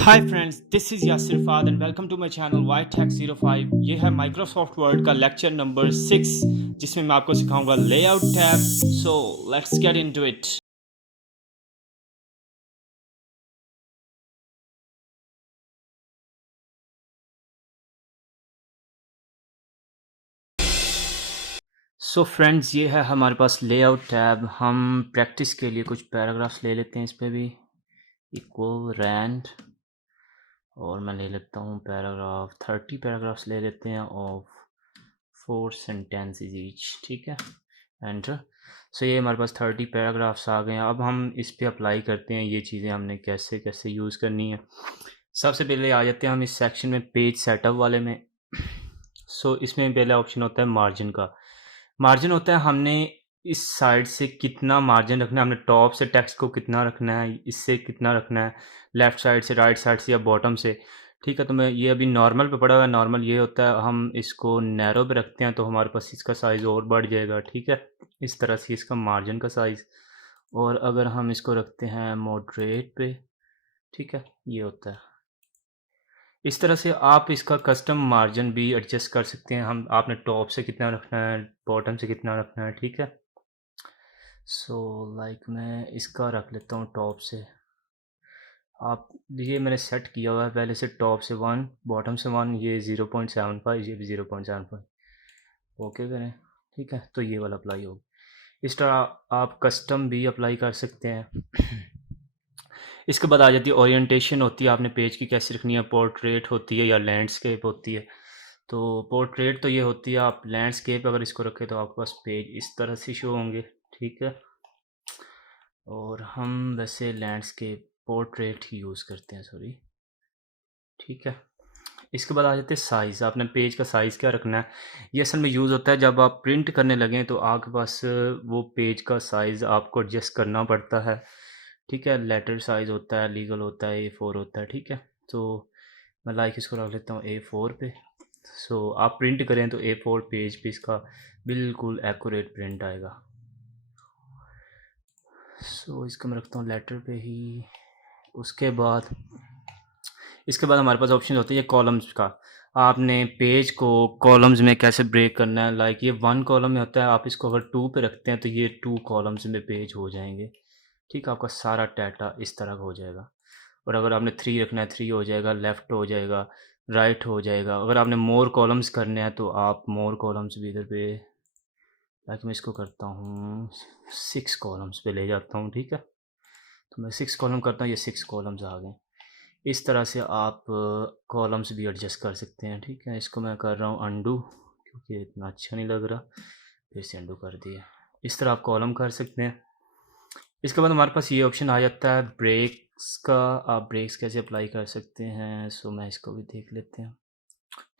Hi friends, this is Yasir Fahad and welcome to my channel white tech 05। ये है Microsoft Word का lecture number 6, जिसमें मैं आपको सिखाऊंगा layout tab. So let's get into it. So friends, ये है हमारे पास लेआउट टैब। हम प्रैक्टिस के लिए कुछ पैराग्राफ्स ले लेते हैं। इस पे भी इक्वल रैंड, और मैं ले लेता हूँ पैराग्राफ 30 पैराग्राफ्स ले लेते हैं ऑफ 4 sentences ईच। ठीक है, एंटर। सो ये हमारे पास 30 पैराग्राफ्स आ गए हैं। अब हम इस पे अप्लाई करते हैं ये चीज़ें हमने कैसे कैसे यूज़ करनी है। सबसे पहले आ जाते हैं हम इस सेक्शन में, पेज सेटअप वाले में। सो इसमें पहला ऑप्शन होता है मार्जिन का। मार्जिन होता है हमने इस साइड से कितना मार्जिन रखना है, हमने टॉप से टेक्स्ट को कितना रखना है, इससे कितना रखना है, लेफ़्ट साइड से, राइट साइड से या बॉटम से। ठीक है, तो मैं ये अभी नॉर्मल पे पड़ा हुआ है। नॉर्मल ये होता है हम इसको नैरो पे रखते हैं तो हमारे पास इसका साइज़ और बढ़ जाएगा। ठीक है, इस तरह से इसका मार्जिन का साइज़। और अगर हम इसको रखते हैं मॉडरेट पे, ठीक है, ये होता है। इस तरह से आप इसका कस्टम मार्जिन भी एडजस्ट कर सकते हैं। हम आपने टॉप से कितना रखना है, बॉटम से कितना रखना है। ठीक है, सो लाइक मैं इसका रख लेता हूँ टॉप से। आप ये मैंने सेट किया हुआ है पहले से, टॉप से 1, बॉटम से 1, ये 0.75, ये भी 0.75। ओके करें, ठीक है, तो ये वाला अप्लाई होगा। इस तरह आप कस्टम भी अप्लाई कर सकते हैं। इसके बाद आ जाती है ओरिएंटेशन होती है, आपने पेज की कैसे रखनी है। पोर्ट्रेट होती है या लैंडस्केप होती है। तो पोर्ट्रेट तो ये होती है, आप लैंडस्केप अगर इसको रखें तो आपके पास पेज इस तरह से शो होंगे। ठीक है, और हम वैसे लैंडस्केप पोर्ट्रेट ही यूज़ करते हैं, सॉरी। ठीक है, इसके बाद आ जाते हैं साइज़। आपने पेज का साइज़ क्या रखना है। ये असल में यूज़ होता है जब आप प्रिंट करने लगें तो आपके पास वो पेज का साइज़ आपको एडजस्ट करना पड़ता है। ठीक है, लेटर साइज़ होता है, लीगल होता है, A4 होता है। ठीक है, तो मैं लाइक इसको रख लेता हूँ A4 पे। सो आप प्रिंट करें तो A4 पेज पे इसका बिल्कुल एक्यूरेट प्रिंट आएगा। सो इसको मैं रखता हूँ लेटर पे ही। उसके बाद इसके बाद हमारे पास ऑप्शन होती है कॉलम्स का। आपने पेज को कॉलम्स में कैसे ब्रेक करना है। लाइक ये 1 कॉलम में होता है, आप इसको अगर 2 पे रखते हैं तो ये 2 कॉलम्स में पेज हो जाएंगे। ठीक है, आपका सारा डाटा इस तरह का हो जाएगा। और अगर आपने 3 रखना है, 3 हो जाएगा, लेफ़्ट हो जाएगा, राइट हो जाएगा। अगर आपने मोर कॉलम्स करने हैं तो आप मोर कॉलम्स भी इधर पे, लाइक मैं इसको करता हूँ 6 कॉलम्स पे ले जाता हूँ। ठीक है, तो मैं 6 कॉलम करता हूँ, ये 6 कॉलम्स आ गए। इस तरह से आप कॉलम्स भी एडजस्ट कर सकते हैं। ठीक है, इसको मैं कर रहा हूँ अंडू, क्योंकि इतना अच्छा नहीं लग रहा, फिर से अंडू कर दिया। इस तरह आप कॉलम कर सकते हैं। इसके बाद हमारे पास ये ऑप्शन आ जाता है ब्रेक्स का। आप ब्रेक्स कैसे अप्लाई कर सकते हैं, सो मैं इसको भी देख लेते हैं।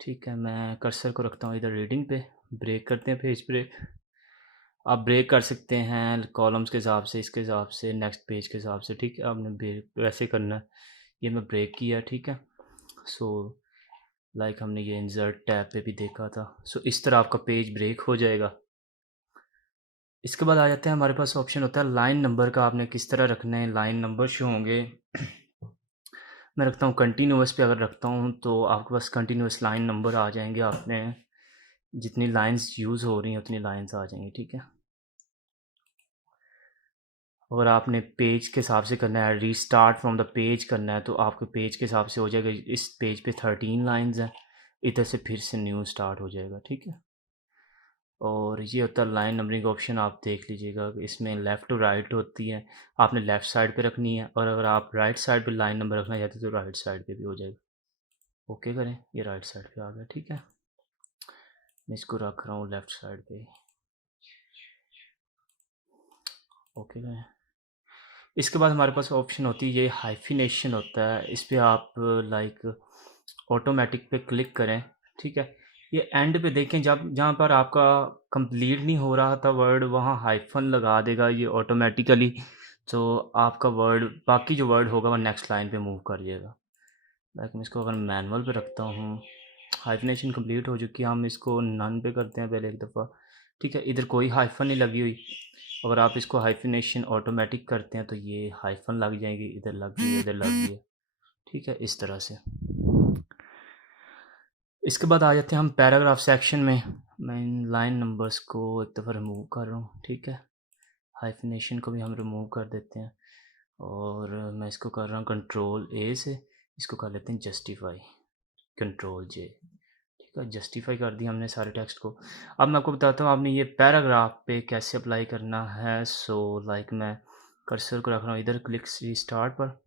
ठीक है, मैं कर्सर को रखता हूँ इधर रीडिंग पे, ब्रेक करते हैं, पेज ब्रेक। आप ब्रेक कर सकते हैं कॉलम्स के हिसाब से, इसके हिसाब से, नेक्स्ट पेज के हिसाब से। ठीक है, आपने ब्रेक वैसे करना है। ये मैं ब्रेक किया। ठीक है, सो लाइक हमने ये इंसर्ट टैब पे भी देखा था। सो इस तरह आपका पेज ब्रेक हो जाएगा। इसके बाद आ जाते हैं हमारे पास ऑप्शन होता है लाइन नंबर का। आपने किस तरह रखना है, लाइन नंबर शो होंगे। मैं रखता हूँ कंटिन्यूअस पे। अगर रखता हूँ तो आपके पास कंटिन्यूअस लाइन नंबर आ जाएंगे। आपने जितनी लाइंस यूज़ हो रही हैं उतनी लाइंस आ जाएंगी। ठीक है, अगर आपने पेज के हिसाब से करना है, रीस्टार्ट फ्रॉम द पेज करना है, तो आपके पेज के हिसाब से हो जाएगा। इस पेज पे 13 लाइंस हैं, इधर से फिर से न्यू स्टार्ट हो जाएगा। ठीक है, और ये होता है लाइन नंबरिंग ऑप्शन। आप देख लीजिएगा, इसमें लेफ़्ट टू राइट होती है, आपने लेफ़्ट साइड पे रखनी है। और अगर आप राइट साइड पे लाइन नंबर रखना चाहते हैं तो राइट साइड पे भी हो जाएगा। ओके करें, ये राइट साइड पे आ गया। ठीक है, मैं इसको रख रहा हूँ लेफ़्ट साइड पे। ओके करें। इसके बाद हमारे पास ऑप्शन होती है ये हाइफिनेशन होता है। इस पर आप लाइक ऑटोमेटिक पे क्लिक करें। ठीक है, ये एंड पे देखें, जब जहाँ पर आपका कंप्लीट नहीं हो रहा था वर्ड, वहाँ हाइफन लगा देगा ये ऑटोमेटिकली। तो आपका वर्ड, बाकी जो वर्ड होगा वो नेक्स्ट लाइन पे मूव कर जाएगा। लाइक मैं इसको अगर मैनुअल पे रखता हूँ, हाइफिनेशन कंप्लीट हो चुकी है, हम इसको नन पे करते हैं पहले एक दफ़ा। ठीक है, इधर कोई हाइफन नहीं लगी हुई। अगर आप इसको हाइफिनेशन ऑटोमेटिक करते हैं तो ये हाइफन लग जाएंगी, इधर लग गई, इधर लग गई। ठीक है, इस तरह से। इसके बाद आ जाते हैं हम पैराग्राफ सेक्शन में। मैं इन लाइन नंबर्स को एक दफ़ा रिमूव कर रहा हूँ, ठीक है। हाइफिनेशन को भी हम रिमूव कर देते हैं और मैं इसको कर रहा हूँ कंट्रोल ए से, इसको कर लेते हैं जस्टिफाई, कंट्रोल जे, ठीक है। जस्टिफाई कर दिया हमने सारे टेक्स्ट को। अब मैं आपको बताता हूँ आपने ये पैराग्राफ पे कैसे अप्लाई करना है। सो लाइक मैं कर्सर को रख रहा हूँ इधर क्लिक स्टार्ट पर।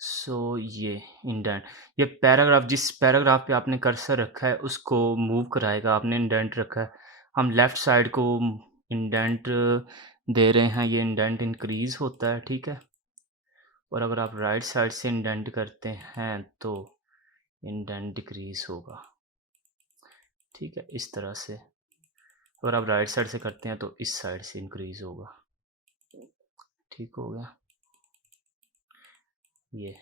सो ये इंडेंट, ये पैराग्राफ, जिस पैराग्राफ पे आपने कर्सर रखा है उसको मूव कराएगा। आपने इंडेंट रखा है, हम लेफ़्ट साइड को इंडेंट दे रहे हैं, ये इंडेंट इंक्रीज़ होता है, ठीक है। और अगर आप राइट साइड से इंडेंट करते हैं तो इंडेंट डिक्रीज़ होगा, ठीक है, इस तरह से। अगर आप राइट साइड से करते हैं तो इस साइड से इंक्रीज़ होगा, ठीक हो गया ये।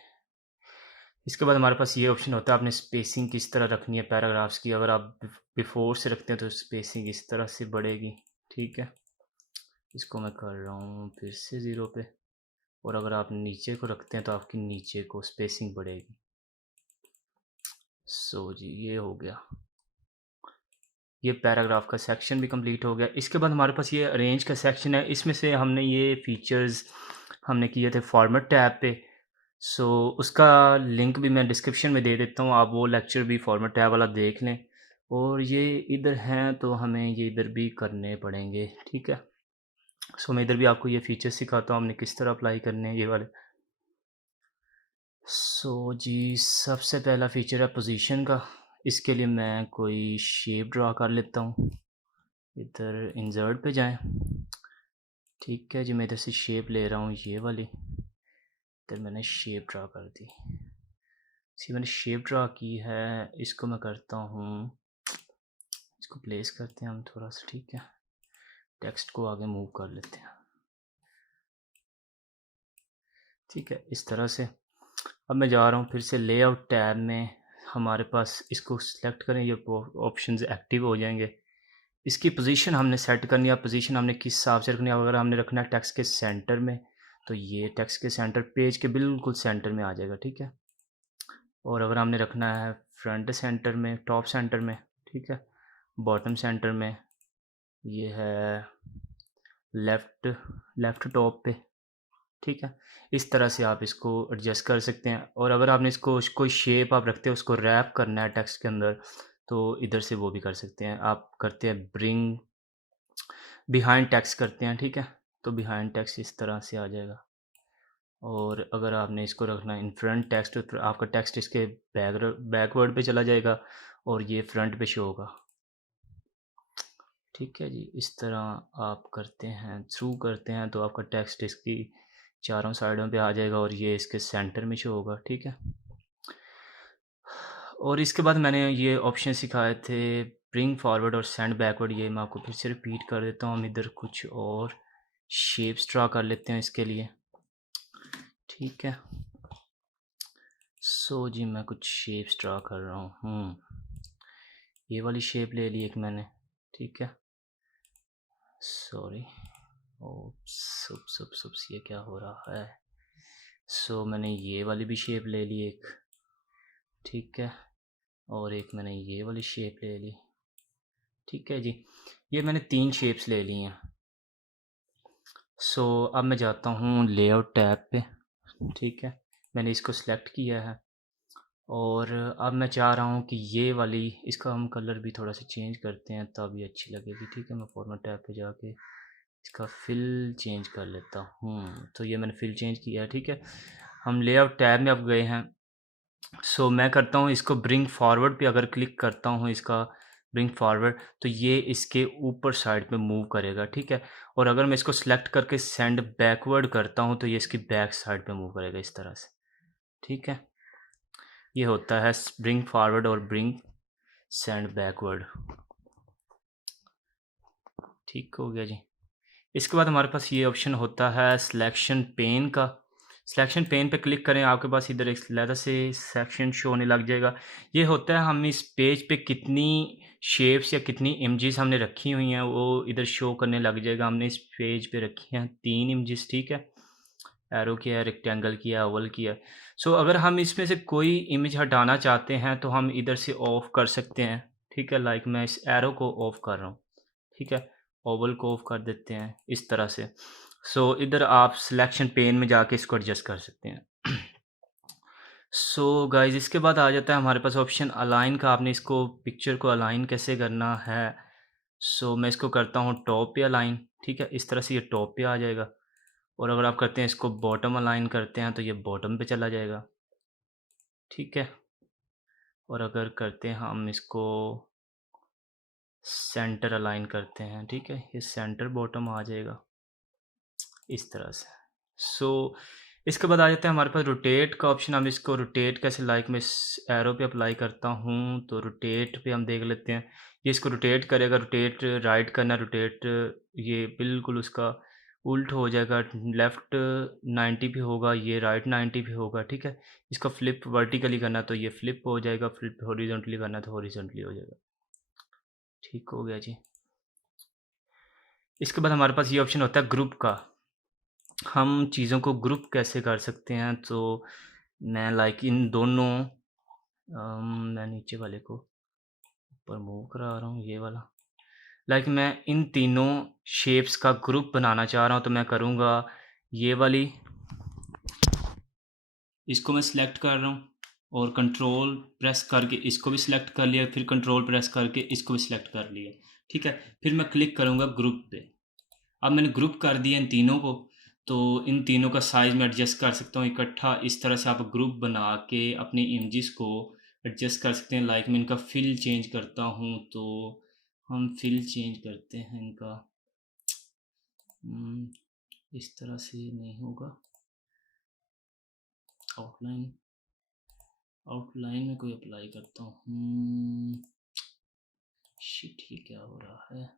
इसके बाद हमारे पास ये ऑप्शन होता है आपने स्पेसिंग किस तरह रखनी है पैराग्राफ्स की। अगर आप बिफोर से रखते हैं तो स्पेसिंग इस तरह से बढ़ेगी, ठीक है। इसको मैं कर रहा हूँ फिर से 0 पे। और अगर आप नीचे को रखते हैं तो आपकी नीचे को स्पेसिंग बढ़ेगी। सो जी ये हो गया, ये पैराग्राफ का सेक्शन भी कंप्लीट हो गया। इसके बाद हमारे पास ये अरेंज का सेक्शन है। इसमें से हमने ये फीचर्स हमने किए थे फॉर्मेट टैब पे। सो उसका लिंक भी मैं डिस्क्रिप्शन में दे देता हूँ, आप वो लेक्चर भी फॉर्मेट टैब वाला देख लें। और ये इधर हैं तो हमें ये इधर भी करने पड़ेंगे, ठीक है। सो मैं इधर भी आपको ये फीचर्स सिखाता हूँ हमने किस तरह अप्लाई करने हैं ये वाले। सो जी सबसे पहला फीचर है पोजीशन का। इसके लिए मैं कोई शेप ड्रा कर लेता हूँ। इधर इंसर्ट पे जाएं, ठीक है जी। मैं इधर से शेप ले रहा हूँ ये वाली, इधर मैंने शेप ड्रा कर दी। सी मैंने शेप ड्रा की है, इसको मैं करता हूँ, इसको प्लेस करते हैं हम थोड़ा सा, ठीक है। टेक्स्ट को आगे मूव कर लेते हैं, ठीक है, इस तरह से। अब मैं जा रहा हूँ फिर से लेआउट टैब में। हमारे पास इसको सिलेक्ट करें, ये ऑप्शंस एक्टिव हो जाएंगे। इसकी पोजीशन हमने सेट करनी है। पोजीशन हमने किस हिसाब से रखनी है, अगर हमने रखना है टेक्स्ट के सेंटर में तो ये टेक्स्ट के सेंटर, पेज के बिल्कुल सेंटर में आ जाएगा, ठीक है। और अगर हमने रखना है फ्रंट सेंटर में, टॉप सेंटर में, ठीक है, बॉटम सेंटर में, ये है लेफ़्ट टॉप पे, ठीक है। इस तरह से आप इसको एडजस्ट कर सकते हैं। और अगर आपने इसको कोई शेप आप रखते हैं उसको रैप करना है टेक्स्ट के अंदर तो इधर से वो भी कर सकते हैं। आप करते हैं ब्रिंग बिहाइंड टेक्स्ट करते हैं, ठीक है, तो बिहाइंड टेक्स्ट इस तरह से आ जाएगा। और अगर आपने इसको रखना है इन फ्रंट टेक्स्ट तो आपका टेक्स्ट इसके बैकवर्ड पे चला जाएगा और ये फ्रंट पे शो होगा, ठीक है जी। इस तरह आप करते हैं, थ्रू करते हैं तो आपका टेक्स्ट इसकी चारों साइडों पे आ जाएगा और ये इसके सेंटर में शो होगा, ठीक है। और इसके बाद मैंने ये ऑप्शन सिखाए थे ब्रिंग फॉरवर्ड और सेंड बैकवर्ड, ये मैं आपको फिर से रिपीट कर देता हूँ। हम इधर कुछ और शेप्स ड्रा कर लेते हैं इसके लिए, ठीक है। सो जी मैं कुछ शेप्स ड्रा कर रहा हूँ। ये वाली शेप ले ली एक मैंने, ठीक है। सॉरी, ओ सब सब सब ये क्या हो रहा है। सो मैंने ये वाली भी शेप ले ली एक, ठीक है। और एक मैंने ये वाली शेप ले ली, ठीक है जी। ये मैंने 3 शेप्स ले ली हैं। सो अब मैं जाता हूँ लेआउट टैब पे, ठीक है। मैंने इसको सिलेक्ट किया है और अब मैं चाह रहा हूँ कि ये वाली, इसका हम कलर भी थोड़ा सा चेंज करते हैं तब ये अच्छी लगेगी, ठीक है। मैं फॉर्मेट टैब पे जाके इसका फिल चेंज कर लेता हूँ। तो ये मैंने फिल चेंज किया है, ठीक है। हम लेआउट टैब में अब गए हैं। सो मैं करता हूँ इसको ब्रिंग फॉरवर्ड पे, अगर क्लिक करता हूँ इसका ब्रिंग फॉरवर्ड तो ये इसके ऊपर साइड पे मूव करेगा, ठीक है। और अगर मैं इसको सेलेक्ट करके सेंड बैकवर्ड करता हूँ तो ये इसकी बैक साइड पे मूव करेगा इस तरह से, ठीक है। ये होता है ब्रिंग फॉरवर्ड और ब्रिंग सेंड बैकवर्ड, ठीक हो गया जी। इसके बाद हमारे पास ये ऑप्शन होता है सिलेक्शन पेन का। सिलेक्शन पेन पे क्लिक करें, आपके पास इधर एक अलग से सेक्शन शो होने लग जाएगा। ये होता है हम इस पेज पे कितनी शेप्स या कितनी इमेजेस हमने रखी हुई हैं वो इधर शो करने लग जाएगा। हमने इस पेज पे रखी हैं 3 इमेजेस, ठीक है। एरो की है, रेक्टेंगल की है, ओवल की है। सो अगर हम इसमें से कोई इमेज हटाना चाहते हैं तो हम इधर से ऑफ कर सकते हैं, ठीक है। लाइक मैं इस एरो को ऑफ कर रहा हूँ, ठीक है। ओवल को ऑफ कर देते हैं इस तरह से। सो इधर आप सिलेक्शन पेन में जाके इसको एडजस्ट कर सकते हैं। सो गाइज इसके बाद आ जाता है हमारे पास ऑप्शन अलाइन का। आपने इसको पिक्चर को अलाइन कैसे करना है। सो मैं इसको करता हूँ टॉप पे अलाइन, ठीक है। इस तरह से ये टॉप पे आ जाएगा। और अगर आप करते हैं इसको बॉटम अलाइन करते हैं तो ये बॉटम पे चला जाएगा, ठीक है। और अगर करते हैं हम इसको सेंटर अलाइन करते हैं, ठीक है, ये सेंटर बॉटम आ जाएगा इस तरह से। सो इसके बाद आ जाता है हमारे पास रोटेट का ऑप्शन। हम इसको रोटेट कैसे, लाइक मैं इस एरो पे अप्लाई करता हूँ तो रोटेट पे हम देख लेते हैं। ये इसको रोटेट करेगा, रोटेट राइट करना, रोटेट ये बिल्कुल उसका उल्ट हो जाएगा। लेफ़्ट 90 पे होगा, ये राइट 90 पे होगा, ठीक है। इसका फ्लिप वर्टिकली करना तो ये फ्लिप हो जाएगा, फ्लिप हॉरिजॉन्टली करना तो हॉरिजॉन्टली हो जाएगा। ठीक हो गया जी। इसके बाद हमारे पास ये ऑप्शन होता है ग्रुप का। हम चीज़ों को ग्रुप कैसे कर सकते हैं, तो मैं लाइक इन दोनों मैं नीचे वाले को ऊपर मूव करा रहा हूँ, ये वाला। लाइक मैं इन तीनों शेप्स का ग्रुप बनाना चाह रहा हूँ तो मैं करूँगा ये वाली, इसको मैं सिलेक्ट कर रहा हूँ और कंट्रोल प्रेस करके इसको भी सिलेक्ट कर लिया, फिर कंट्रोल प्रेस करके इसको भी सिलेक्ट कर लिया, ठीक है। फिर मैं क्लिक करूँगा ग्रुप पे। अब मैंने ग्रुप कर दिया इन तीनों को, तो इन तीनों का साइज़ मैं एडजस्ट कर सकता हूँ इकट्ठा। इस तरह से आप ग्रुप बना के अपनी इमेजेस को एडजस्ट कर सकते हैं। लाइक मैं इनका फिल चेंज करता हूँ, तो हम फिल चेंज करते हैं इनका। इस तरह से नहीं होगा। आउटलाइन में कोई अप्लाई करता हूँ। शिट, ये क्या हो रहा है।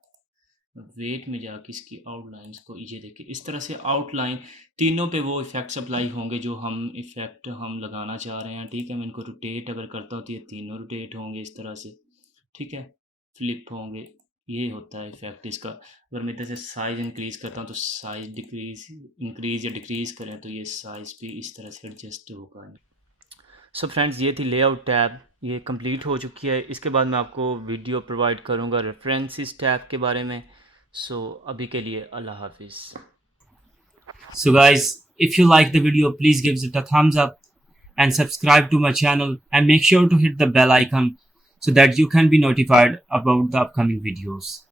वेट में जाके इसकी आउटलाइंस को, ये देखिए इस तरह से आउटलाइन तीनों पे वो इफ़ेक्ट्स अप्लाई होंगे जो हम इफ़ेक्ट हम लगाना चाह रहे हैं, ठीक है। मैं इनको रोटेट अगर करता हूँ तो ये तीनों रोटेट होंगे इस तरह से, ठीक है। फ्लिप होंगे, ये होता है इफ़ेक्ट इसका। अगर मैं इधर से साइज़ इंक्रीज़ करता हूँ तो साइज़ डिक्रीज़, इंक्रीज़ या डिक्रीज़ करें तो ये साइज़ भी इस तरह से एडजस्ट होगा। सो फ्रेंड्स, ये थी लेआउट टैब, ये कंप्लीट हो चुकी है। इसके बाद मैं आपको वीडियो प्रोवाइड करूँगा रेफरेंसेस टैब के बारे में। सो अभी के लिए अल्लाह हाफिज़। So guys, if you like the video, please give it a thumbs up and subscribe to my channel and make sure to hit the bell icon so that you can be notified about the upcoming videos.